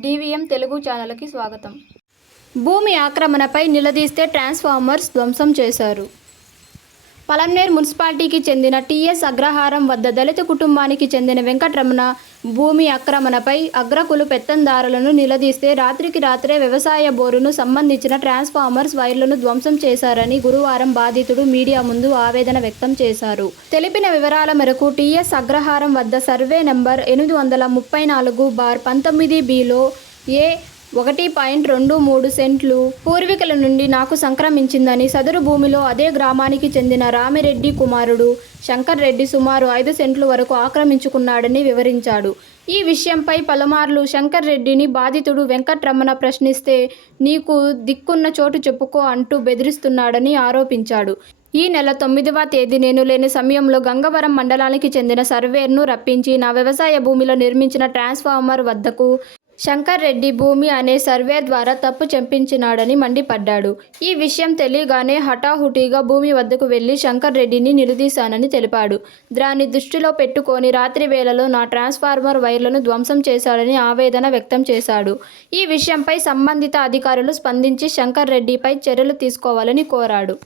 DVM Telugu ఛానల్కి స్వాగతం. భూమి ఆక్రమణపై నిలదీస్తే ట్రాన్స్ఫార్మర్స్ ధ్వంసం చేశారు. పలమనేర్ మున్సిపాలిటీకి చెందిన టీఎస్ అగ్రహారం వద్ద దళిత కుటుంబానికి చెందిన వెంకటరమణ భూమి ఆక్రమణపై అగ్రకులు పెత్తందారులను నిలదీస్తే రాత్రికి రాత్రే వ్యవసాయ బోరును సంబంధించిన ట్రాన్స్ఫార్మర్స్ వైర్లను ధ్వంసం చేశారని గురువారం బాధితుడు మీడియా ముందు ఆవేదన వ్యక్తం చేశారు. తెలిపిన వివరాల మేరకు టీఎస్ అగ్రహారం వద్ద సర్వే నెంబర్ ఎనిమిది వందల ముప్పై నాలుగు బార్ పంతొమ్మిది బిలో ఏ ఒకటి పాయింట్ రెండు మూడు సెంట్లు. పూర్వీకుల నుండి నాకు సంక్రమించిందని సదరు భూమిలో అదే గ్రామానికి చెందిన రామిరెడ్డి కుమారుడు శంకర్ రెడ్డి సుమారు ఐదు సెంట్లు వరకు ఆక్రమించుకున్నాడని వివరించాడు. ఈ విషయంపై పలుమార్లు శంకర్ రెడ్డిని బాధితుడు వెంకట్రమణ ప్రశ్నిస్తే నీకు దిక్కున్న చోటు చెప్పుకో అంటూ బెదిరిస్తున్నాడని ఆరోపించాడు. ఈ నెల తొమ్మిదవ తేదీ నేను లేని సమయంలో గంగవరం మండలానికి చెందిన సర్వేర్ను రప్పించి నా వ్యవసాయ భూమిలో నిర్మించిన ట్రాన్స్ఫార్మర్ వద్దకు శంకర్ రెడ్డి భూమి అనే సర్వే ద్వారా తప్పు చెంపించినాడని మండిపడ్డాడు. ఈ విషయం తెలియగానే హఠాహుటిగా భూమి వద్దకు వెళ్ళి శంకర్ రెడ్డిని నిలదీశానని తెలిపాడు. దాన్ని దృష్టిలో పెట్టుకొని రాత్రి వేళలో నా ట్రాన్స్ఫార్మర్ వైర్లను ధ్వంసం చేశాడని ఆవేదన వ్యక్తం చేశాడు. ఈ విషయంపై సంబంధిత అధికారులు స్పందించి శంకర్ రెడ్డిపై చర్యలు తీసుకోవాలని కోరాడు.